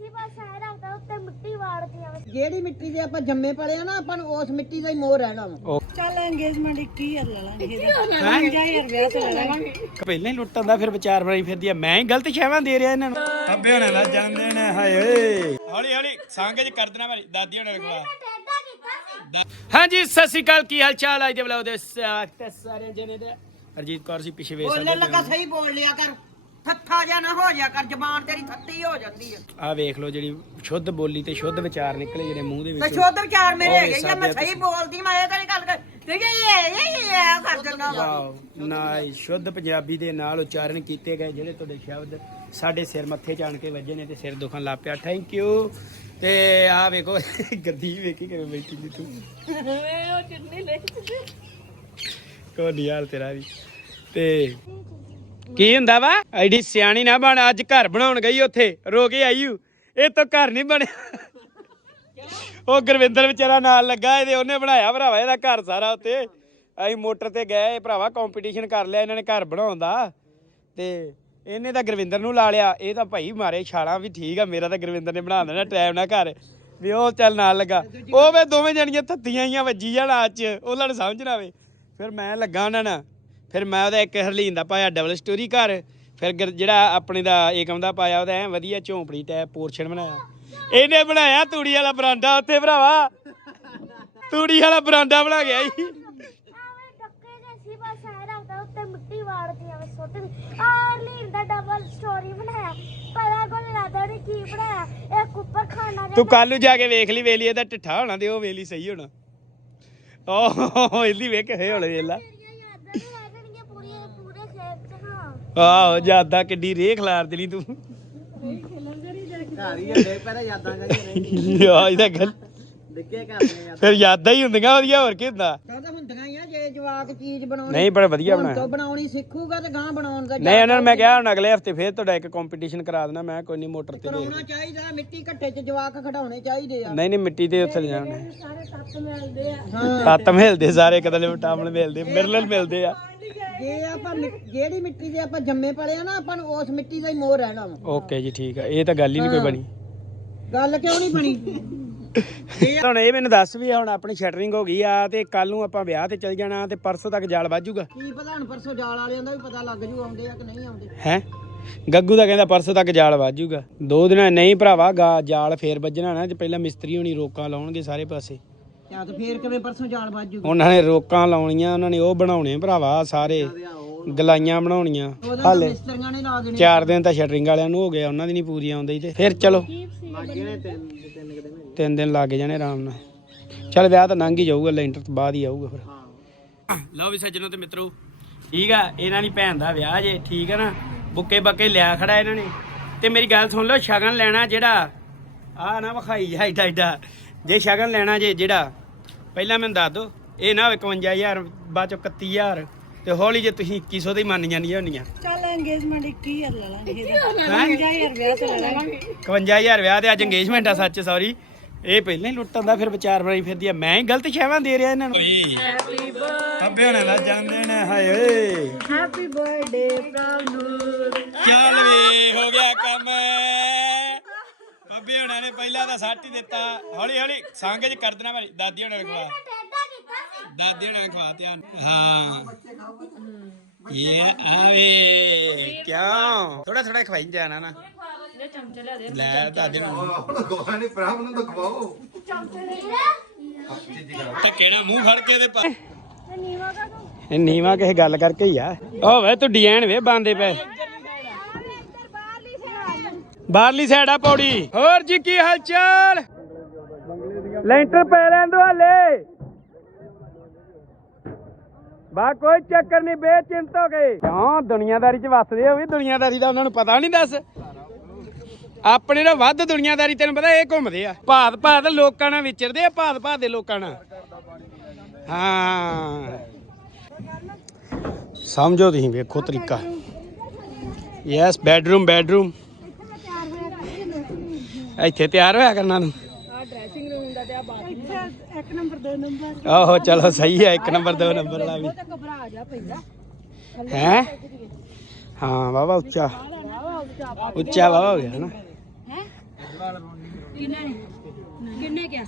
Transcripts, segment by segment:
ਰੱਖਦਾ ਉੱਤੇ ਮਿੱਟੀ ਜਿਹੜੀ ਮਿੱਟੀ ਦੇ ਆਪਾਂ ਜੰਮੇ ਪਲੇ ਆ ਨਾ ਆਪਾਂ ਨੂੰ ਉਸ ਮਿੱਟੀ ਦਾ ਹੀ ਮੋਹ ਰਹਿਣਾ ਵਾ। ਚੱਲ ਇੰਗੇਜਮੈਂਟ 21000 ਲੈ ਲਾਂਗੇ ਇਹਦਾ। 5000 ਵਿਆਹ ਤੇ ਲੈ ਲਾਂਗੇ। ਪਹਿਲਾਂ ਹੀ ਲੁੱਟਣ ਦਾ ਫਿਰ ਵਿਚਾਰ ਬਣਾਈ ਫਿਰਦੀ ਆ। ਮੈਂ ਹੀ ਗਲਤ ਸ਼ੈਵਾਂ ਦੇ ਰਿਹਾ ਇਹਨਾਂ ਨੂੰ। ਅੱਬੇ ਹੋਣਾ ਦਾ ਜਾਂਦੇ ਨੇ ਹਾਏ। ਓਏ ਹੌਲੀ ਹੌਲੀ ਸੰਗ ਚ ਕਰ ਦੇਣਾ ਵਾਲੀ ਦਾਦੀ ਹੋਣਾ ਰਖਵਾ। ਹਾਂਜੀ ਸਤਿ ਸ਼੍ਰੀ ਅਕਾਲ ਕੀ ਹਾਲ ਚਾਲ ਅੱਜ ਦੇ ਬਲੌਗ ਦੇ ਸਾਥ ਸਾਰੇ ਜਣੇ ਦੇ। ਅਰਜੀਤ ਕੌਰ ਸੀ ਪਿਛੇ ਵੇਸ ਬੋਲਣ ਲੱਗਾ ਸਹੀ ਬੋਲ ਲਿਆ ਕਰ। ਥੱਥਾ ਜਾਂ ਨਾ ਹੋ ਜਾ ਕਰ ਜ਼ਬਾਨ ਤੇਰੀ ਥੱਤੀ ਹੋ ਜਾਂਦੀ ਆ। ਆ ਵੇਖ ਲਓ ਜਿਹੜੀ ਸ਼ੁੱਧ ਬੋਲੀ ਤੇ ਸ਼ੁੱਧ ਵਿਚਾਰ ਨਿਕਲੇ ਜਿਹੜੇ ਮੂੰਹ ਦੇ ਤੇ ਵਿੱਚੋਂ। ਸ਼ੋਧ ਵਿਚਾਰ ਮੇਰੇ ਹੈਗੇ ਜਾਂ ਮੈਂ ਸਹੀ ਬੋਲਦੀ ਮੈਂ ਇਹ ਤਾਂ ਨਹੀਂ ਗੱਲ ਕਰ। ਤੇ ਇਹ ਇਹ ਇਹ ਕਰ ਦਿੰਦਾ। ਵਾ ਵਾਓ ਨਾਈਸ ਸ਼ੁੱਧ ਪੰਜਾਬੀ ਦੇ ਨਾਲ ਉਚਾਰਨ ਕੀਤੇ ਗਏ ਜਿਹੜੇ ਤੁਹਾਡੇ ਸ਼ਬਦ ਸਾਡੇ ਸਿਰ ਮੱਥੇ ਚਾਣ ਕੇ ਵੱਜੇ ਨੇ ਤੇ ਸਿਰ ਦੁਖਣ ਲੱਗ ਪਿਆ। ਥੈਂਕ ਯੂ ਤੇ ਆ ਵੇਖੋ ਗੱਦੀ ਵੇਖੀ ਕਿਵੇਂ ਬੈਠੀ ਨੀ ਤੂੰ। ਉਹ ਚੁੰਨੀ ਲੈ ਕੋਈ ਹਾਲ ਤੇਰਾ ਵੀ। ਤੇ ਕੀ ਹੁੰਦਾ ਵਾ? ਐਡੀ ਸਿਆਣੀ ਨਾ ਬਣ, ਅੱਜ ਘਰ ਬਣਾਉਣ ਗਈ ਉੱਥੇ, ਰੋ ਕੇ ਆਈ ਹੂ ਇਹ ਤਾਂ ਘਰ ਨਹੀਂ ਬਣਿਆ। ਉਹ ਗੁਰਵਿੰਦਰ ਵਿਚਾਰਾ ਨਾਲ ਲੱਗਾ ਇਹਦੇ ਉਹਨੇ ਬਣਾਇਆ ਭਰਾਵਾ ਇਹਦਾ ਘਰ ਸਾਰਾ ਉੱਤੇ ਅਸੀਂ ਮੋਟਰ ਤੇ ਗਏ ਭਰਾਵਾ ਕੰਪੀਟੀਸ਼ਨ ਕਰ ਲਿਆ ਇਹਨਾਂ ਨੇ ਘਰ ਬਣਾਉਣ ਦਾ। ਤੇ ਇਹਨੇ ਤਾਂ ਗੁਰਵਿੰਦਰ ਨੂੰ ਲਾ ਲਿਆ। ਇਹ ਤਾਂ ਭਾਈ ਮਾਰੇ ਛਾਲਾਂ ਵੀ ਠੀਕ ਆ, ਮੇਰਾ ਤਾਂ ਗੁਰਵਿੰਦਰ ਨੇ ਬਣਾ ਦੇਣਾ ਟਾਈਮ ਨਾਲ ਘਰ। ਵੀ ਉਹ ਚੱਲ ਨਾਲ ਲੱਗਾ। ਉਹ ਵੇ ਦੋਵੇਂ ਜਣੀਆਂ ਥੱਤੀਆਂ ਹੀ ਵੱਜੀ ਜਾਣ ਅੱਜ ਉਹਨਾਂ ਨੂੰ ਸਮਝ ਨਾ ਆਵੇ। ਫਿਰ ਮੈਂ ਲੱਗਾ ਉਹਨਾਂ ਨਾਲ। ਫਿਰ ਮੈਂ ਉਹਦਾ ਇੱਕ ਹਰਲੀਨ ਦਾ ਪਾਇਆ ਡਬਲ ਸਟੋਰੀ ਘਰ। ਫਿਰ ਗੁਰ- ਜਿਹੜਾ ਆਪਣੇ ਦਾ ਏਕਮ ਦਾ ਪਾਇਆ ਉਹਦਾ ਐ ਵਧੀਆ ਝੌਂਪੜੀ ਟੈਪ ਪੋਰਸ਼ਨ ਬਣਾਇਆ। ਇਹਨੇ ਬਣਾਇਆ ਤੂੜੀ ਵਾਲਾ ਬਰਾਂਡਾ ਉੱਤੇ ਭਰਾਵਾ। ਤੂੜੀ ਵਾਲਾ ਬਰਾਂਡਾ ਬਣਾ ਗਿਆ ਡੱਕੇ ਜੇ ਸੀ ਬਸ ਐ ਰੱਖਦਾ ਉੱਤੇ ਮਿੱਟੀ ਵਾੜਦੀਆਂ ਵਾ। ਸੁੱਟ ਆਰ ਲੀਨ ਦਾ ਡਬਲ ਸਟੋਰੀ ਬਣਾਇਆ। ਪਤਾ ਕੋਲ ਲੱਗਦਾ ਨਹੀਂ ਕੀ ਬਣਾਇਆ। ਇੱਕ ਉੱਪਰ ਖਾਣਾ ਤੂੰ ਕੱਲ ਨੂੰ ਜਾ ਕੇ ਵੇਖ ਲਈ ਵੇਲੀ ਇਹਦਾ ਟਿੱਠਾ ਹੋਣਾ ਤੇ ਉਹ ਵੇਲੀ ਸਹੀ ਹੋਣਾ। ਓਹ ਇਹਦੀ ਵੇਖ ਕੇ ਹੋਲੇ ਵੇਲਾ ਤੇਰੀਆਂ ਯਾਦਾਂ ਨਹੀਂ ਰਹਿ ਜਾਣਗੀਆਂ ਪੂਰੇ ਪੂਰੇ ਖੇਤ ਚ ਹਾਂ ਆਹੋ ਜ਼ਿਆਦਾ ਕਿੱਡੀ ਰੇ ਖਿਲਾਰ ਦੇਣੀ ਤੂੰ। ਘਰ ਹੀ ਹੱਡੇ ਪਹਿਲਾਂ ਯਾਦਾਂ ਕਰੀ ਆ ਇਹਦਾ ਗੱਲ ਡਿੱਗੇ ਕਰਦੇ ਆ ਫਿਰ ਯਾਦਾਂ ਹੀ ਹੁੰਦੀਆਂ ਉਹਦੀਆਂ ਹੋਰ ਕੀ ਹੁੰਦਾ? ਕਹਿੰਦਾ ਹੁੰਦੀਆਂ ਜਵਾਕ ਚੀਜ਼ ਬਣਾਉਣੀ। ਨਹੀਂ ਪਰ ਵਧੀਆ ਹੁਣ ਬਣਾਇਆ। ਤੋਂ ਬਣਾਉਣੀ ਸਿੱਖੂਗਾ ਤੇ ਗਾਂ ਬਣਾਉਣ ਦਾ ਨਹੀਂ ਉਹਨਾਂ ਨੂੰ ਮੈਂ ਕਿਹਾ ਹੁਣ ਅਗਲੇ ਹਫ਼ਤੇ ਫੇਰ ਤੁਹਾਡਾ ਇੱਕ ਕੰਪੀਟੀਸ਼ਨ ਕਰਾ ਦੇਣਾ ਮੈਂ ਕੋਈ ਨਹੀਂ ਮੋਟਰ ਤੇ ਕਰਾਉਣਾ ਚਾਹੀਦਾ ਮਿੱਟੀ ਘੱਟੇ 'ਚ ਜਵਾਕ ਖਡਾਉਣੇ ਚਾਹੀਦੇ ਆ। ਨਹੀਂ ਨਹੀਂ ਮਿੱਟੀ ਤੇ ਉੱਥੇ ਲਿਜਾਣੇ ਸਾਰੇ ਤੱਤ ਮਿਲਦੇ ਆ। ਹਾਂ। ਤੱਤ ਮਿਲਦੇ ਸਾਰੇ ਕਦਲੇ ਵਿਟਾਮਿਨ ਮਿਲਦੇ ਮਿਨਰਲ ਮਿਲਦੇ ਆ। ਜੇ ਆਪਾਂ ਮਿ- ਜਿਹੜੀ ਮਿੱਟੀ ਦੇ ਆਪਾਂ ਜੰਮੇ ਪਲੇ ਆ ਨਾ ਆਪਾਂ ਨੂੰ ਉਸ ਮਿੱਟੀ ਦਾ ਹੀ ਮੋਹ ਰਹਿਣਾ ਵਾ। ਓਕੇ ਜੀ ਠੀਕ ਆ। ਇਹ ਤਾਂ ਗੱਲ ਹੀ ਨਹੀਂ ਕੋਈ ਬਣੀ। ਗੱਲ ਕਿਉਂ ਨਹੀਂ ਬਣੀ? ਹੁਣ ਇਹ ਮੈਨੂੰ ਦੱਸ ਵੀ ਹੁਣ ਆਪਣੀ ਸ਼ਟਰਿੰਗ ਹੋ ਗਈ ਆ ਤੇ ਕੱਲ ਨੂੰ ਆਪਾਂ ਵਿਆਹ ਤੇ ਚੱਲ ਜਾਣਾ ਤੇ ਪਰਸੋਂ ਤੱਕ ਜਾਲ ਵਾਜੂਗਾ ਕੀ ਪਤਾ ਹੁਣ ਪਰਸੋਂ ਜਾਲ ਵਾਲਿਆਂ ਦਾ ਵੀ ਪਤਾ ਲੱਗ ਜੂ ਆਉਂਦੇ ਆ ਕਿ ਨਹੀਂ ਆਉਂਦੇ। ਹੈ? ਗੱਗੂ ਦਾ ਕਹਿੰਦਾ ਪਰਸੋਂ ਤੱਕ ਜਾਲ ਵਾਜੂਗਾ ਦੋ ਦਿਨਾਂ ਨਹੀਂ ਭਰਾਵਾ ਗਾ ਜਾਲ ਫੇਰ ਵੱਜਣਾ ਨਾ ਤੇ ਪਹਿਲਾਂ ਮਿਸਤਰੀ ਹੋਣੀ ਰੋਕਾਂ ਲਾਉਣਗੇ ਸਾਰੇ ਪਾਸੇ। ਜਾਂ ਤੇ ਫੇਰ ਕਿਵੇਂ ਪਰਸੋਂ ਜਾਲ ਵਾਜੂ ਉਹਨਾਂ ਨੇ ਰੋਕਾਂ ਲਾਉਣੀਆਂ ਉਹਨਾਂ ਨੇ ਉਹ ਬਣਾਉਣੇ ਭਰਾਵਾ ਸਾਰੇ ਗਲਾਈਆਂ ਬਣਾਉਣੀਆਂ। ਹਾਲੇ ਮਿਸਤਰੀਆਂ ਨੇ ਲਾ ਦੇਣੇ ਚਾਰ ਦਿਨ ਤਾਂ ਸ਼ਟਰਿੰਗ ਵਾਲਿਆਂ ਨੂੰ ਹੋ ਗਿਆ ਉਹਨਾਂ ਦੀ ਨਹੀਂ ਪੂਰੀ ਆਉਂਦੀ ਤੇ। ਫਿਰ ਚਲੋ। ਤਿੰਨ ਦਿਨ ਲੱਗ ਜਾਣੇ ਆਰਾਮ ਨਾਲ। ਚੱਲ ਵਿਆਹ ਤਾਂ ਲੰਘ ਹੀ ਜਾਊਗਾ ਲੈਂਟਰ ਤੋਂ ਬਾਅਦ ਹੀ ਆਊਗਾ ਫਿਰ। ਲਓ ਵੀ ਸੱਜਣੋ ਤੇ ਮਿੱਤਰੋ ਠੀਕ ਆ ਇਹਨਾਂ ਦੀ ਭੈਣ ਦਾ ਵਿਆਹ ਜੇ ਠੀਕ ਆ ਨਾ? ਬੁੱਕੇ ਬੱਕੇ ਲਿਆ ਖੜਾ ਇਹਨਾਂ ਨੇ। ਤੇ ਮੇਰੀ ਗੱਲ ਸੁਣ ਲਓ ਸ਼ਗਨ ਲੈਣਾ ਜਿਹੜਾ ਆ ਨਾ ਵਿਖਾਈ ਜਾ ਏਡਾ ਏਡਾ। ਜੇ ਸ਼ਗਨ ਲੈਣਾ ਜੇ ਜਿਹੜਾ ਪਹਿਲਾਂ ਮੈਨੂੰ ਦੱਸ ਦਿਓ ਇਹ ਨਾ ਹੋਵੇ 51000 ਬਾਅਦ ਚੋਂ 31000 ਤੇ ਹੌਲੀ ਜੇ ਤੁਸੀਂ 2100 ਦੀ ਮੰਨ ਜਾਂਦੀਆਂ ਹੁੰਦੀਆਂ। ਚੱਲ ਇੰਗੇਜਮੈਂਟ 21000 ਲੈ ਲਾਂਗੇ। ਇਹਦਾ 5000 ਵਿਆਹ ਤੇ ਲੈ ਲਾਂਗੇ। 51000 ਵਿਆਹ ਤੇ ਅੱਜ ਇੰਗੇਜਮੈਂਟ ਆ ਸੱਚ ਸੌਰੀ ਇਹ ਪਹਿਲਾਂ ਹੀ ਲੁੱਟਣ ਦਾ ਫਿਰ ਵਿਚਾਰ ਬਣਾਈ ਫਿਰਦੀ ਆ। ਮੈਂ ਹੀ ਗਲਤ ਸ਼ੈਵਾਂ ਦੇ ਰਿਹਾ ਇਹਨਾਂ ਨੂੰ। ਅੱਬੇ ਹੋਣਾ ਦਾ ਜਾਂਦੇ ਨੇ ਹਾਏ। ਓਏ ਹੈਪੀ ਬਰਥਡੇ ਪ੍ਰਭੂ। ਚੱਲ ਵੇ ਹੋ ਗਿਆ ਕੰਮ। ਅੱਬੇ ਹੋਣਾ ਨੇ ਪਹਿਲਾਂ ਤਾਂ ਸੱਟ ਹੀ ਦਿੱਤਾ। ਹੌਲੀ ਹੌਲੀ ਸੰਗ ਚ ਕਰ ਦੇਣਾ ਵਾਲੀ ਦਾਦੀ ਹੋਣਾ ਨੇ ਖਵਾ ਦਾਦੀ ਹੋਣਾ ਨੇ ਖਵਾ ਧਿਆਨ। ਹਾਂ। ਇਹ ਆਵੇ ਕਿਉਂ? ਥੋੜਾ ਥੋੜਾ ਖਵਾਈ ਜਾਣਾ ਨਾ। ਲੈ ਦਾਦੀ ਨੂੰ। ਗੋਹਾਣੀ ਭਰਾ ਨੂੰ ਤਾਂ ਖਵਾਓ। ਤਾਂ ਕਿਹੜਾ ਮੂੰਹ ਫੜ ਕੇ ਇਹਦੇ ਪਾ ਤੇ ਨੀਵਾ ਦਾ ਤੂੰ? ਇਹ ਨੀਵਾ ਕਿਸੇ ਗੱਲ ਕਰਕੇ ਹੀ ਆ। ਓ ਵੇ ਤੂੰ ਡਿਜ਼ਾਈਨ ਵੇ ਬਾਂਦੇ ਪਏ। ਬਾਹਰਲੀ ਸਾਈਡ ਆ। ਪੌੜੀ। ਹੋਰ ਜੀ ਕੀ ਹਾਲ ਚਾਲ ਲੈਂਟਰ ਪੈ ਲੈਣ ਦੋ ਹਲੇ। ਬਾ ਕੋਈ ਚੱਕਰ ਨਹੀਂ ਬੇਚਿੰਤ ਹੋ ਗਏ। ਕਿਉਂ ਦੁਨੀਆਦਾਰੀ ਚ ਵੱਸਦੇ ਹੋ ਵੀ? ਦੁਨੀਆਦਾਰੀ ਦਾ ਉਹਨਾਂ ਨੂੰ ਪਤਾ ਨਹੀਂ ਦੱਸ। ਆਪਣੇ ਨਾਲ ਵੱਧ ਦੁਨੀਆਦਾਰੀ, ਤੈਨੂੰ ਪਤਾ ਇਹ ਘੁੰਮਦੇ ਆ। ਭਾਤ ਭਾਤ ਲੋਕਾਂ ਨਾਲ ਵਿਚਰਦੇ ਆ, ਭਾਤ ਭਾਤ ਦੇ ਲੋਕਾਂ ਨਾਲ। ਹਾਂ। ਸਮਝੋ ਤੁਸੀਂ, ਵੇਖੋ ਤਰੀਕਾ। ਯੈਸ ਬੈਡਰੂਮ ਬੈਡਰੂਮ ਇੱਥੇ ਤਿਆਰ ਹੋਇਆ ਕਰਨਾ ਤੂੰ? ਆ ਇੱਕ ਨੰਬਰ ਦੋ ਨੰਬਰ ਆਹੋ, ਚਲੋ ਸਹੀ ਹੈ, ਇੱਕ ਨੰਬਰ, ਦੋ ਨੰਬਰ ਵਾਲਾ ਵੀ। ਉਹ ਤਾਂ ਘਬਰਾ ਜਾ ਪੈਂਦਾ ਹੈ? ਹਾਂ ਵਾਵਾ ਉੱਚਾ। ਉੱਚਾ ਵਾਵਾ ਹੋ ਗਿਆ ਨਾ। ਕਿੰਨੇ ਨੇ ਕਿੰਨੇ ਕਿਆ?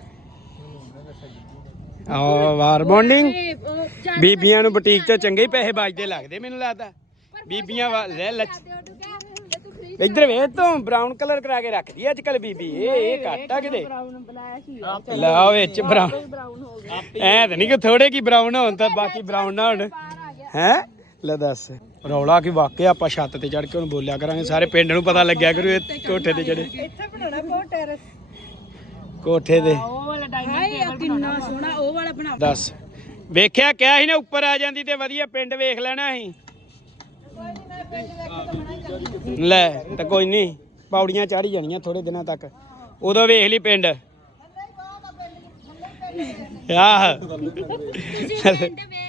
ਆ ਵਾਰ ਬੌਂਡਿੰਗ ਇਹ ਉਹ ਚਾਰ ਬੀਬੀਆਂ ਨੂੰ ਬੁਟੀਕ 'ਚ ਚੰਗੇ ਹੀ ਪੈਸੇ ਬਚਦੇ ਲੱਗਦੇ ਮੈਨੂੰ ਲੱਗਦਾ। ਬੀਬੀਆਂ ਵਾ- ਲੈ ਲੱਛ ਇੱਧਰ ਵੇਖ ਤੂੰ ਬਰਾਊਨ ਕਲਰ ਕਰਾ ਕੇ ਰੱਖਦੀ ਅੱਜ ਕੱਲ ਬੀਬੀ। ਇਹ ਇਹ ਘੱਟ ਆ ਕਿਤੇ। ਲੈ ਆ ਵਿੱਚ ਬਰਾਊਨ ਐ ਤਾਂ ਨਹੀਂ ਕਿ ਥੋੜੇ ਕੀ ਬਰਾਊਨ ਹੋਣ ਤਾਂ ਬਾਕੀ ਬਰਾਊਨ ਨਾ ਹੋਣ। ਹੈ? ਲੈ ਦੱਸ। ਰੌਲਾ ਕੀ ਵਾਕਿਆ ਆਪਾਂ ਛੱਤ ਤੇ ਚੜ ਕੇ ਉਹਨੂੰ ਬੋਲਿਆ ਕਰਾਂਗੇ। ਸਾਰੇ ਪਿੰਡ ਨੂੰ ਪਤਾ ਲੱਗਿਆ ਕਰੂ ਇਹ ਕੋਠੇ ਤੇ ਚੜੇ ਇੱਥੇ ਬਣਾਉਣਾ ਬਹੁਤ ਟੈਰਸ ਕੋਠੇ ਤੇ। ਉਹ ਵਾਲਾ ਡਾਈਨਿੰਗ ਟੇਬਲ ਕਿੰਨਾ ਸੋਹਣਾ ਉਹ ਵਾਲਾ ਬਣਾ। ਦੱਸ। ਵੇਖਿਆ ਕਿਹਾ ਸੀ ਨਾ ਉੱਪਰ ਆ ਜਾਂਦੀ ਤੇ ਵਧੀਆ ਪਿੰਡ ਵੇਖ ਲੈਣਾ ਸੀ। ਲੈ ਤਾਂ ਕੋਈ ਨਹੀਂ ਪੌੜੀਆਂ ਚੜੀ ਜਾਣੀਆਂ ਥੋੜੇ ਦਿਨਾਂ ਤੱਕ। ਉਦੋਂ ਵੇਖ ਲਈ ਪਿੰਡ। ਆਹ। ਤੁਸੀਂ ਪਿੰਡ ਵੇਖਦੇ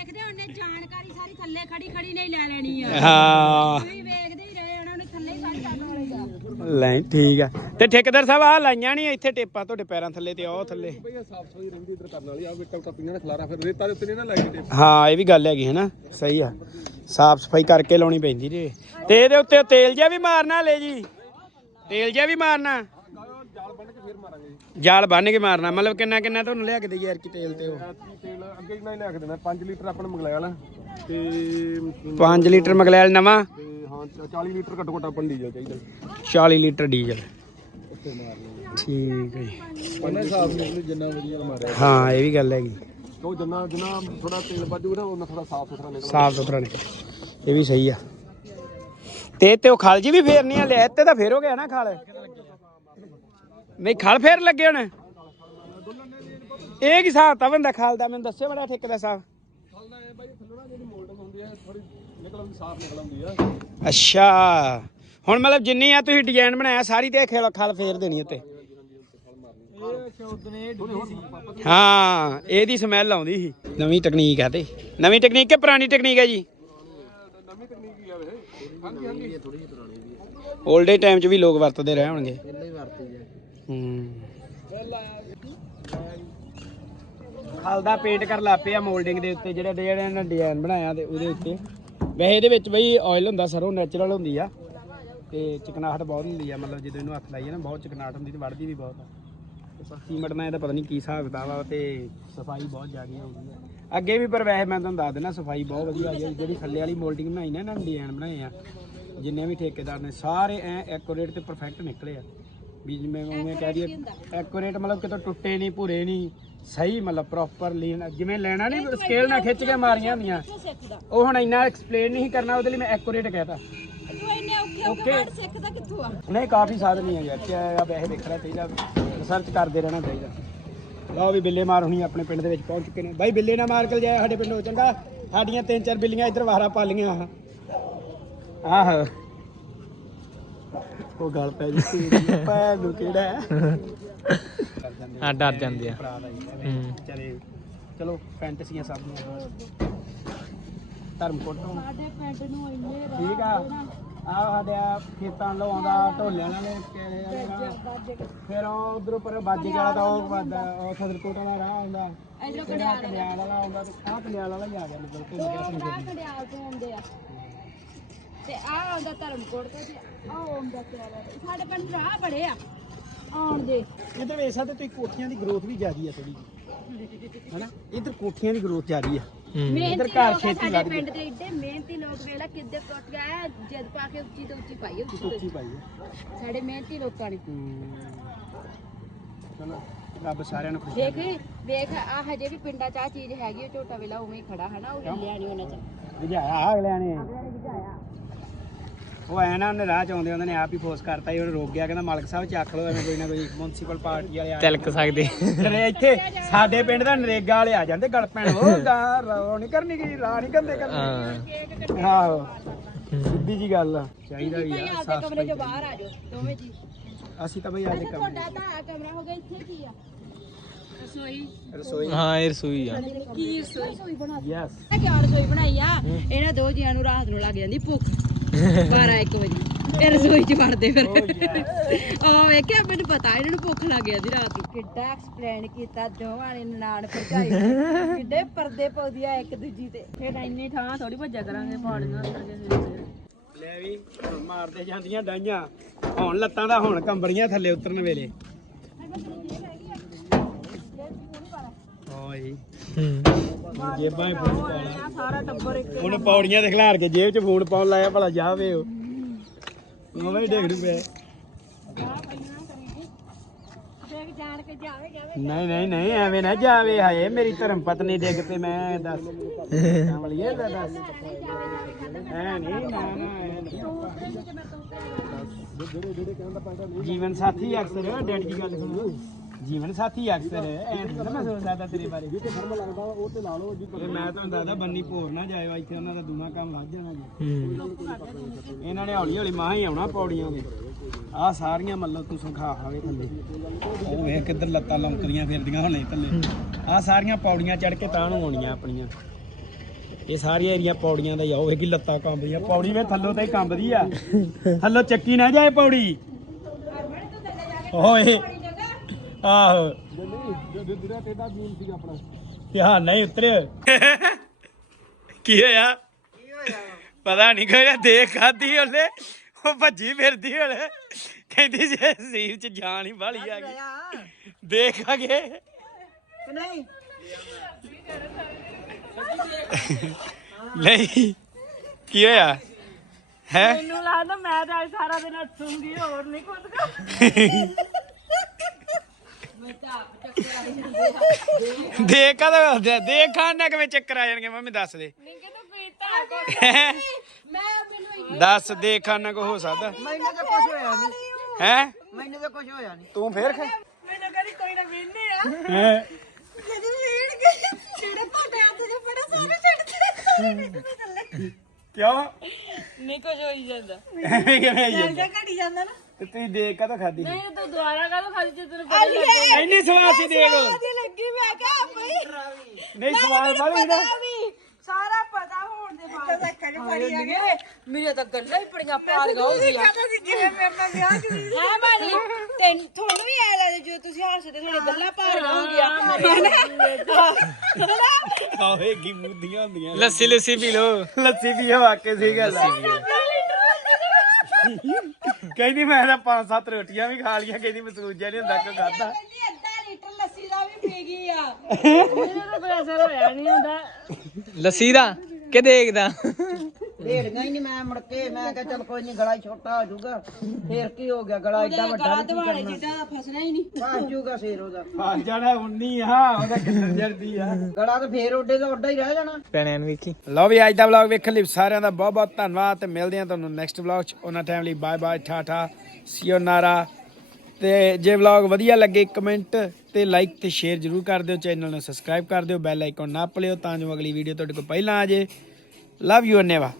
ਨਹੀਂ ਲੈ ਲੈਣੀ ਆ। ਹਾਂ। ਤੁਸੀਂ ਵੇਖਦੇ ਹੀ ਰਹੇ ਉਹਨਾਂ ਨੇ ਥੱਲੇ ਹੀ ਸਾਰੀ ਕਰਨ ਵਾਲੇ ਆ ਲੈ ਠੀਕ ਆ। ਤੇ ਠੇਕੇਦਾਰ ਸਾਹਿਬ ਆ ਲਾਈਆਂ ਨਹੀਂ ਇੱਥੇ ਟੇਪਾਂ ਤੁਹਾਡੇ ਪੈਰਾਂ ਥੱਲੇ ਤੇ ਉਹ ਥੱਲੇ। ਹਾਂ ਇਹ ਵੀ ਗੱਲ ਹੈਗੀ ਹੈ ਨਾ ਸਹੀ ਆ। ਸਾਫ਼ ਸਫ਼ਾਈ ਕਰਕੇ ਲਾਉਣੀ ਪੈਂਦੀ ਜੀ। ਤੇ ਇਹਦੇ ਉੱਤੇ ਤੇਲ ਜਿਹਾ ਵੀ ਮਾਰਨਾ ਲੈ ਜੀ। ਤੇਲ ਜਿਹਾ ਵੀ ਮਾਰਨਾ। ਜਾਲ ਬੰਨ ਕੇ ਮਾਰਨਾ। ਮਤਲਬ ਕਿੰਨਾ ਕਿੰਨਾ ਤੁਹਾਨੂੰ ਲਿਆ ਕੇ ਦੇਈਏ ਯਾਰ ਕੀ ਤੇਲ ਤੇ ਉਹ? ਤੇਲ ਅੱਗੇ ਹੀ ਲੈ ਕੇ ਦੇਣਾ 5 ਲੀਟਰ ਆਪਾਂ ਨੂੰ ਮੰਗਲਾਇਆ ਵਾਲਾ। ਤੇ 5 ਲੀਟਰ ਮਗਲੈਲ ਨਵਾਂ। ਤੇ ਹਾਂ 40 ਲੀਟਰ ਘੱਟੋ ਘੱਟ ਆਪਾਂ ਨੂੰ ਡੀਜ਼ਲ ਚਾਹੀਦਾ। 40 ਲੀਟਰ ਡੀਜ਼ਲ। ਠੀਕ ਹੈ ਜੀ। ਉਹਨੇ ਹਿਸਾਬ ਨਾਲ ਜਿੰਨਾ ਵਧੀਆ ਮਾਰਿਆ ਹਾਂ ਇਹ ਵੀ ਗੱਲ ਹੈਗੀ। ਉਹ ਜਿੰਨਾ ਜਿੰਨਾ ਥੋੜਾ ਤੇਲ ਵੱਜੂਗਾ ਨਾ ਉਹਨਾਂ ਥੋੜਾ ਸਾਫ਼ ਸੁਥਰਾ ਨਿਕਲ ਸਾਫ਼ ਸੁਥਰਾ ਨੇ ਇਹ ਵੀ ਸਹੀ ਆ। ਤੇ ਤੇ ਉਹ ਖਲ ਜੀ ਵੀ ਫੇਰਨੀ ਆ ਲੈ ਤੇ ਤਾਂ ਫੇਰ ਹੋ ਗਿਆ ਨਾ ਖਲ। ਨਹੀਂ ਖਲ ਫੇਰ ਲੱਗੇ ਹੁਣ। ਇਹ ਕੀ ਹਿਸਾਬ ਤਾਂ ਬੰਦਾ ਖਲ ਦਾ ਮੈਨੂੰ ਦੱਸਿਓ ਬੜਾ ਠੇਕੇ ਦਾ ਨਿਕਲਣ ਸਾਫ਼ ਨਿਕਲ ਆਉਂਦੀ ਆ। ਅੱਛਾ। ਹੁਣ ਮਤਲਬ ਜਿੰਨੀ ਆ ਤੁਸੀਂ ਡਿਜ਼ਾਈਨ ਬਣਾਇਆ ਸਾਰੀ ਤੇ ਖਲ ਖਲ ਫੇਰ ਦੇਣੀ ਉੱਤੇ। ਹਾਂ ਇਹਦੀ ਸਮੈਲ ਆਉਂਦੀ ਸੀ। ਨਵੀਂ ਟੈਕਨੀਕ ਆ ਤੇ। ਨਵੀਂ ਟੈਕਨੀਕ ਕਿ ਪੁਰਾਣੀ ਟੈਕਨੀਕ ਹੈ ਜੀ? ਨਵੀਂ ਤਕਨੀਕ ਹੀ ਆ ਵੇ। ਹਾਂਜੀ ਹਾਂਜੀ। ਥੋੜੀ ਜਿਹੀ ਪੁਰਾਣੀ ਵੀ 올ਡੇ ਟਾਈਮ 'ਚ ਵੀ ਲੋਕ ਵਰਤਦੇ ਰਹੇ ਹੋਣਗੇ। ਹੂੰ ਖਲ ਦਾ ਪੇਂਟ ਕਰ ਲਾਪੇ ਆ ਮੋਲਡਿੰਗ ਦੇ ਉੱਤੇ ਜਿਹੜੇ ਜਿਹੜੇ ਇਹਨਾਂ ਡਿਜ਼ਾਈਨ ਬਣਾਇਆ ਤੇ ਉਹਦੇ ਉੱਤੇ। ਵੈਸੇ ਇਹਦੇ ਵਿੱਚ ਬਈ ਆਇਲ ਹੁੰਦਾ, ਸਰੋਂ ਨੈਚੁਰਲ ਹੁੰਦੀ ਆ, ਤੇ ਚਿਕਨਾਹਟ ਬਹੁਤ ਹੁੰਦੀ ਆ, ਮਤਲਬ ਜਦੋਂ ਇਹਨੂੰ ਹੱਥ ਲਾਈਏ ਨਾ, ਬਹੁਤ ਚਿਕਨਾਹਟ ਹੁੰਦੀ ਤੇ ਵੜਦੀ ਵੀ ਬਹੁਤ ਆ। ਤੇ ਸੀਮਟ ਨਾਲ ਇਹਦਾ ਪਤਾ ਨਹੀਂ ਕੀ ਹਿਸਾਬ ਕਿਤਾਬ ਆ, ਤੇ ਸਫ਼ਾਈ ਬਹੁਤ ਜ਼ਿਆਦਾ ਹੁੰਦੀ ਆ। ਅੱਗੇ ਵੀ ਪਰ ਵੈਸੇ ਮੈਂ ਤੁਹਾਨੂੰ ਦੱਸ ਦਿੰਦਾ, ਸਫ਼ਾਈ ਬਹੁਤ ਵਧੀਆ ਹੋਈ ਆ, ਜਿਹੜੀ ਥੱਲੇ ਵਾਲੀ ਮੋਲਡਿੰਗ ਬਣਾਈ ਨਾ, ਇਹਨਾਂ ਨੇ ਡਿਜ਼ਾਈਨ ਬਣਾਏ ਆ, ਜਿੰਨੇ ਵੀ ਠੇਕੇਦਾਰ ਨੇ, ਸਾਰੇ ਐ ਐਕੂਰੇਟ ਤੇ ਪਰਫੈਕਟ ਨਿਕਲੇ ਆ। ਵੀ ਜਿਵੇਂ ਉਵੇਂ ਕਹਿ ਦਈਏ ਐਕੂਰੇਟ ਮਤਲਬ ਕਿਤੋਂ ਟੁੱਟੇ ਨਹੀਂ ਭੁਰੇ ਨਹੀਂ ਸਹੀ ਮਤਲਬ ਪ੍ਰੋਪਰ ਲੀਨ ਜਿਵੇਂ ਲੈਣਾ ਨਹੀਂ ਸਕੇਲ ਨਾਲ ਖਿੱਚ ਕੇ ਮਾਰੀਆਂ ਹੁੰਦੀਆਂ। ਉਹ ਹੁਣ ਇੰਨਾ ਐਕਸਪਲੇਨ ਨਹੀਂ ਕਰਨਾ ਉਹਦੇ ਲਈ ਮੈਂ ਐਕੂਰੇਟ ਕਹਿਤਾ। ਤੂੰ ਇੰਨੇ ਔਖੇ ਓਕੇ ਸਿੱਖਦਾ ਕਿੱਥੋਂ ਆ? ਨਹੀਂ ਕਾਫੀ ਸਾਧਨ ਹੀ ਆ। ਯਾਰ ਕਿ ਆ ਵੈਸੇ ਦੇਖਣਾ ਚਾਹੀਦਾ ਰਿਸਰਚ ਕਰਦੇ ਰਹਿਣਾ ਚਾਹੀਦਾ। ਲਓ ਵੀ ਬਿੱਲੇ ਮਾਰ ਹੁਣੀ ਆਪਣੇ ਪਿੰਡ ਦੇ ਵਿੱਚ ਪਹੁੰਚ ਚੁੱਕੇ ਨੇ। ਬਾਈ ਬਿੱਲੇ ਨਾ ਮਾਰ ਕੇ ਜਾਏ ਸਾਡੇ ਪਿੰਡੋਂ ਚੰਗਾ। ਸਾਡੀਆਂ ਤਿੰਨ ਚਾਰ ਬਿੱਲੀਆਂ ਇੱਧਰ ਵਾਰਾ ਪਾ ਲੀਆਂ ਆਹ। ਆਹ ਉਹ ਗੱਲ ਪੈ ਜੀ ਪੈ ਨੂੰ ਕਿਹੜਾ ਆ। ਡਰ ਜਾਂਦੇ ਆ। ਭਰਾ ਦਾ ਜੀ ਵਿਚਾਰੇ ਚਲੋ ਫੈਂਟਸੀਆਂ ਸਭ ਨੂੰ। ਧਰਮਕੋਟ ਤੋਂ। ਸਾਡੇ ਪਿੰਡ ਨੂੰ ਇੰਨੇ ਠੀਕ ਆ। ਆ ਸਾਡੇ ਆ ਖੇਤਾਂ ਨੂੰ ਆਉਂਦਾ ਢੋਲਿਆਂ ਨਾਲ ਕਿਹੜੇ ਫਿਰ ਉਹ ਉਧਰੋਂ ਪਰ ਬਾਜੀ ਵਾਲਾ ਤਾਂ ਉਹ ਵੱਜਦਾ ਉਹ ਸਦਰਕੋਟ ਵਾਲਾ ਰਾਹ ਆਉਂਦਾ। ਇਧਰੋਂ ਕਿਹੜਾ ਕੰਡਿਆਲ ਵਾਲਾ। ਆਉਂਦਾ ਤੇ ਆਹ ਕੰਡਿਆਲ ਵਾਲਾ ਹੀ ਆ ਗਿਆ ਮਤਲਬ ਕਿ ਮੈਂ ਆ ਕੰਡਿਆਲ ਤੋਂ ਆਉਂਦੇ ਆ। ਤੇ ਆ ਆਉਂਦਾ ਧਰਮਕੋਟ ਤੋਂ ਤੇ ਆ ਆਉਂਦਾ ਤੇਰਾ ਸਾਡੇ ਪਿੰਡ ਰਾਹ ਬੜੇ ਆ। ਆਉਣ ਦੇ। ਇਹ ਤਾਂ ਵੇਸਾ ਤੇ ਤੁਸੀਂ ਕੋਠੀਆਂ ਦੀ ਗਰੋਥ ਵੀ ਜ਼ਿਆਦੀ ਆ ਥੋੜੀ ਹਨਾ? ਇੱਧਰ ਕੋਠੀਆਂ ਦੀ ਗਰੋਥ ਜ਼ਿਆਦੀ ਆ। ਮਿਹਨਤੀ ਘਰ ਲੋਕ ਆ ਛੇਤੀ ਸਾਡੇ ਵੱਧ ਪਿੰਡ ਦੇ ਏਡੇ ਮਿਹਨਤੀ ਲੋਕ ਵੇਲਾ ਕਿੱਦੇ ਟੁੱਟ ਗਿਆ ਜਦ ਪਾ ਕੇ ਉੱਚੀ ਤੋਂ ਉੱਚੀ ਪਾਈ ਉੱਚੀ ਤੋਂ ਉੱਚੀ ਪਾਈ ਆ। ਸਾਡੇ ਮਿਹਨਤੀ ਲੋਕਾਂ ਨੇ। ਹੂੰ। ਚਲੋ ਰੱਬ ਸਾਰਿਆਂ ਨੂੰ ਖੁਸ਼ ਦੇਖ ਵੇਖ ਆ ਹਜੇ ਵੀ ਪਿੰਡਾਂ 'ਚ ਆ ਚੀਜ਼ ਹੈਗੀ ਆ, ਝੋਟਾ ਵੇਲਾ ਉਵੇਂ ਹੀ ਖੜਾ ਹਨਾ? ਉਹ ਹਿੱਲਿਆ ਨਹੀਂ ਉਹਨਾਂ 'ਚ। ਵਿਝਾਇਆ ਅਗਲਿਆਂ ਨੇ। ਉਹ ਐ ਨਾ ਉਹਨੇ ਰਾਹ ਚ ਆਉਂਦੇ ਉਹਨਾਂ ਨੇ ਆਪ ਹੀ ਫੋਰਸ ਕਰਤਾ ਸੀ ਉਹਨੇ ਰੋਕ ਗਿਆ ਕਹਿੰਦਾ ਮਾਲਕ ਸਾਹਿਬ ਚੱਕ ਲਓ ਐਵੇਂ ਕੋਈ ਨਾ ਕੋਈ ਮਿਊਨਿਸਪਲ ਪਾਰਟੀ ਵਾਲੇ ਆ ਤਿਲਕ ਸਕਦੇ। ਤੇ ਇੱਥੇ ਸਾਡੇ ਪਿੰਡ ਦਾ ਨਰੇਗਾ ਵਾਲੇ ਆ ਜਾਂਦੇ ਗਲ ਪੈਣ ਉਹ ਗਾ ਰੋ ਨਹੀਂ ਕਰਨੀ ਕੀ ਰਾਹ ਨਹੀਂ ਕਰਦੇ ਕਰਦੇ ਹਾਂ। ਆਹੋ ਸਿੱਧੀ ਜੀ ਗੱਲ ਆ। ਚਾਹੀਦਾ ਵੀ ਆਪਦੇ ਸਾਫ਼ ਕਮਰੇ 'ਚੋਂ ਬਾਹਰ ਆ ਜਾਓ ਦੋਵੇਂ ਜੀ। ਅਸੀਂ ਤਾਂ ਬਈ ਆਪਦੇ ਕੰਮ ਤੁਹਾਡਾ ਤਾਂ ਆ ਕਮਰਾ ਹੋ ਗਿਆ ਇੱਥੇ ਕੀ ਆ? ਰਸੋਈ। ਰਸੋਈ। ਹਾਂ ਇਹ ਰਸੂਈ ਆ। ਕੀ ਰਸੋਈ? ਬਣਾ ਯੈਸ ਇਹ ਕਿਉਂ ਰਸੋਈ ਬਣਾਈ ਆ? ਇਹਨਾਂ ਦੋ ਜੀਆਂ ਨੂੰ ਰਾਤ ਨੂੰ ਲੱਗ ਜਾਂਦੀ ਭੁੱਖ। 12 1 ਵਜੇ। ਇਹ ਰਸੋਈ 'ਚ ਵੜਦੇ ਫਿਰ। ਉਹ ਵੇਖਿਆ ਮੈਨੂੰ ਪਤਾ ਇਹਨਾਂ ਨੂੰ ਭੁੱਖ ਲੱਗ ਜਾਂਦੀ ਰਾਤ ਨੂੰ। ਕਿੱਡਾ ਐਕਸਪਲੇਨ ਕੀਤਾ ਦੋਵਾਂ ਨੇ ਨਾਨ ਭਰਜਾਈ ਨੇ। ਕਿੱਡੇ ਪਰਦੇ ਪਾਉਂਦੀਆਂ ਇੱਕ ਦੂਜੀ ਤੇ। ਫਿਰ ਇੰਨੀ ਥਾਂ ਥੋੜੀ ਭੱਜਿਆ ਕਰਾਂਗੇ ਲੈ ਵੀ ਮਾਰਦੇ ਜਾਂਦੀਆਂ ਡਾਈਆਂ। ਹੁਣ ਲੱਤਾਂ ਦਾ ਹੁਣ ਕੰਬਰੀਆਂ ਥੱਲੇ ਉਤਰਨ ਵੇਲੇ। ਓਏ ਹੂੰ। ਜੇਬਾਂ ਹੀ ਫੋਨ ਪਾਉਣਾ ਸਾਰਾ ਟੱਬਰ ਇੱਕ ਹੁਣ ਪੌੜੀਆਂ ਤੇ ਖਿਲਾਰ ਕੇ ਜੇਬ 'ਚ ਫੋਨ ਪਾਉਣ ਲਾਇਆ ਭਲਾ ਜਾਵੇ ਉਹ। ਉਹ ਵੀ ਡੇਗ ਪਏ ਨਹੀਂ ਨਹੀਂ ਨਹੀਂ ਐਵੇਂ ਨਾ ਜਾਵੇ ਹਾਏ ਮੇਰੀ ਧਰਮ ਪਤਨੀ ਡਿੱਗ ਤੇ ਮੈਂ ਦੱਸ। ਕਮਲੀਏ ਦਾ ਦੱਸ। ਐ ਨਹੀਂ ਨਾ ਨਾ ਐ ਨਹੀਂ। ਜੀਵਨ ਸਾਥੀ ਅਕਸਰ ਡੈਡ ਦੀ ਗੱਲ ਸੁਣੋ। ਜੀਵਨ ਸਾਥੀ ਅਕਸਰ ਐ ਨਾ ਮੈਂ ਸੋਚਦਾ ਤੇਰੇ ਬਾਰੇ। ਵੀ ਤੇ ਫਰਮ ਲੱਗਦਾ ਉਹ ਤੇ ਲਾ ਲਓ ਜੀ ਮੈਂ ਤੁਹਾਨੂੰ ਦੱਸਦਾ ਬੰਨੀ ਭੋਰ ਨਾ ਜਾਏ ਇੱਥੇ ਉਹਨਾਂ ਦਾ ਦੂਣਾ ਕੰਮ ਲੱਗ ਜਾਣਾ ਜੀ ਇਹਨਾਂ ਨੇ ਹੌਲੀ ਹੌਲੀ ਮਾਹ ਹੀ ਆਉਣਾ ਪੌੜੀਆਂ ਦੇ। ਆਹ ਸਾਰੀਆਂ ਮੱਲੋ ਤੂੰ ਸੰਖਾ ਹਾਵੇ ਥੱਲੇ। ਉਹ ਵੇਖ ਕਿੱਧਰ ਲੱਤਾਂ ਲੰਕਦੀਆਂ ਫਿਰਦੀਆਂ ਹੁਣੇ ਥੱਲੇ। ਆਹ ਸਾਰੀਆਂ ਪੌੜੀਆਂ ਚੜ ਕੇ ਤਾਂ ਨੂੰ ਆਉਣੀਆਂ ਆਪਣੀਆਂ। ਇਹ ਸਾਰੀਆਂ ਏਰੀਆ ਪੌੜੀਆਂ ਦਾ ਹੀ ਆ ਉਹ ਕੀ ਲੱਤਾਂ ਕੰਬਦੀਆਂ। ਪੌੜੀ ਵੇ ਥੱਲੋਂ ਤੇ ਹੀ ਕੰਬਦੀ ਆ। ਥੱਲੋਂ ਚੱਕੀ ਨਾ ਜਾਏ ਪੌੜੀ। ਓਏ ਆਹੋ। ਜਿਹੜਾ ਟੇਡਾ ਬੀਮ ਸੀ ਆਪਣਾ ਧਿਆਨ ਨਹੀਂ ਉਤਰਿਆ ਕੀ ਹੋਇਆ? ਪਤਾ ਨਹੀਂ ਕੋਈ ਦੇਖ ਖਾਦੀ ਉਹਨੇ। ਉਹ ਭੱਜੀ ਫਿਰਦੀ ਹੁਣ ਕਹਿੰਦੀ ਜੇ ਸਰੀਰ ਚ ਜਾਨ ਹੀ ਬਾਲੀ ਆ ਗਈ। ਦੇਖ ਆ ਗਏ। ਨਹੀਂ ਨਹੀਂ ਕੀ ਹੋਇਆ? ਹੈ? ਮੈਨੂੰ ਲੱਗਦਾ ਮੈਂ ਤਾਂ ਸਾਰਾ ਦਿਨ ਹੱਸੂੰਗੀ ਹੋਰ ਨਹੀਂ ਕੁਝ ਦੇਖ ਕਾ ਦੇਖ ਖਾਣਾ ਕਿਵੇਂ ਚੱਕਰ ਆ ਜਾਣਗੇ ਮੰਮੀ ਦੱਸ ਦੇ। ਹੈਂ? ਦੱਸ ਦੇਖ ਖਾਣਾ ਕੋ ਹੋ ਸਕਦਾ? ਮੈਨੂੰ ਤਾਂ ਕੁਝ ਹੋਇਆ ਨਹੀਂ ਹੈ? ਮੈਨੂੰ ਤਾਂ ਕੁਝ ਹੋਇਆ ਨਹੀਂ ਤੂੰ ਫੇਰ ਖਾ ਮੈਨੂੰ ਕਹਿੰਦੀ ਕੋਈ ਨਾ ਵਿੰਨੇ ਆ। ਹੈ ਜਦੋਂ ਵੀੜ ਗਏ ਜਿਹੜੇ ਭਾਟੇ ਹੱਥ ਚ ਬੜਾ ਸਾਰੇ ਛੱਡਦੇ ਕਿਉਂ? ਨਹੀਂ ਕੁਝ ਹੋਈ ਜਾਂਦਾ। ਐਵੇਂ ਕਿਵੇਂ ਆਈ ਜਾਂਦਾ? ਘਟੀ ਜਾਂਦਾ ਨਾ। ਤੇ ਤੁਸੀਂ ਦੇਖ ਕਾ ਖਾਦੀ ਨਹੀਂ ਤੂੰ ਦੁਬਾਰਾ ਕਾਹਦੋਂ ਖਾਲੀ ਜੇ ਤੈਨੂੰ ਪਤਾ ਲੱਗੇ ਇੰਨੀ ਸਵਾਦ ਸੀ ਦੇਖ ਲੱਗੀ ਮੈਂ ਕਿਹਾ ਬਈ ਨਹੀਂ ਸਵਾਦ ਵਾਲੀ ਨਾ। ਸਾਰਾ ਪਤਾ ਹੋਣ ਦੇ ਬਾਅਦ। ਇੱਕ ਪੜੀ ਆ ਗਏ ਮੇਰੇ ਤਾਂ ਗੱਲਾਂ ਹੀ ਪੜੀਆਂ ਪਾਲ ਗਾਉਂਦੀਆਂ। ਜਿਵੇਂ ਮੇਰੇ ਨਾਲ ਵਿਆਹ ਕਰੀ ਹਾਂ ਬਾਣੀ ਤੈਨੂੰ ਤੁਹਾਨੂੰ ਵੀ ਐ ਲੱਗਦਾ ਜਦੋਂ ਤੁਸੀਂ ਹੱਸਦੇ ਤੁਹਾਡੇ ਗੱਲਾਂ ਪਾਲ ਗਾਉਂਦੀਆਂ। ਆਵੇ ਕੀ ਮੁੱਦੀਆਂ ਹੁੰਦੀਆਂ ਲੱਸੀ ਲੱਸੀ ਪੀ ਲੋ ਲੱਸੀ ਪੀਓ ਵਾਕੇ ਸਹੀ ਗੱਲ ਆ। ਕਹਿੰਦੀ ਮੈਂ ਤਾਂ ਪੰਜ ਸੱਤ ਰੋਟੀਆਂ ਵੀ ਖਾ ਲੀਆਂ ਕਹਿੰਦੀ ਮਸੂਦ ਜਿਹਾ ਨਹੀਂ ਹੁੰਦਾ ਕੋ ਖਾਦਾ ਅੱਧਾ ਲੀਟਰ ਲੱਸੀ ਦਾ ਵੀ ਪੀ ਗਈ ਆ। ਮੈਨੂੰ ਤਾਂ ਪ੍ਰੈਸ਼ਰ ਹੋਇਆ ਨਹੀਂ ਹੁੰਦਾ। ਲੱਸੀ ਦਾ? ਕਿ ਦੇਖਦਾ? ਢੇੜੀਆਂ ਹੀ ਨਹੀਂ ਮੈਂ ਮੁੜ ਕੇ ਮੈਂ ਕਿਹਾ ਚੱਲ ਕੋਈ ਨਹੀਂ ਗਲਾ ਹੀ ਛੋਟਾ ਹੋ ਜਾਊਗਾ। ਫੇਰ ਕੀ ਹੋ ਗਿਆ ਗਲਾ ਏਡਾ ਵੱਡਾ ਵੀ ਕੀ ਕਰਨਾ? ਜਿੱਦਾਂ ਦਾ ਫਸਣਾ ਹੀ ਨਹੀਂ ਫਸ ਜਾਊਗਾ ਫੇਰ ਉਹਦਾ। ਆ ਜਾਣਾ 19 ਆ ਉਹਦਾ ਕਿੰਨਾ ਜਲਦੀ ਆ। ਗਲਾ ਤਾਂ ਫੇਰ ਉੱਡੇ ਦਾ ਉੱਡਾ ਹੀ ਰਹਿ ਜਾਣਾ। ਪੈਣਿਆਂ ਨੂੰ ਵੇਖੀ। ਲਓ ਵੀ ਅੱਜ ਦਾ ਵਲੌਗ ਵੇਖਣ ਲਈ ਸਾਰਿਆਂ ਦਾ ਬਹੁਤ ਬਹੁਤ ਧੰਨਵਾਦ ਤੇ ਮਿਲਦੇ ਹਾਂ ਤੁਹਾਨੂੰ ਨੈਕਸਟ ਵਲੌਗ 'ਚ। ਉਹਨਾਂ ਟਾਈਮ ਲਈ ਬਾਏ ਬਾਏ ਠਾਠਾ ਸੀਓ ਨਾਰਾ। ਤੇ ਜੇ ਵਲੌਗ ਵਧੀਆ ਲੱਗੇ ਕਮੈਂਟ ਤੇ ਲਾਈਕ ਤੇ ਸ਼ੇਅਰ ਜਰੂਰ ਕਰ ਦਿਓ। ਚੈਨਲ ਨੂੰ ਸਬਸਕ੍ਰਾਈਬ ਕਰ ਦਿਓ ਬੈਲ ਆਈਕਨ ਨਾ ਭੁੱਲਿਓ ਤਾਂ ਜੋ ਅਗਲੀ ਵੀਡੀਓ ਤੁਹਾਡੇ ਕੋਲ ਪਹਿਲਾਂ ਆ ਜੇ। Love you ਅਨੇਵਾ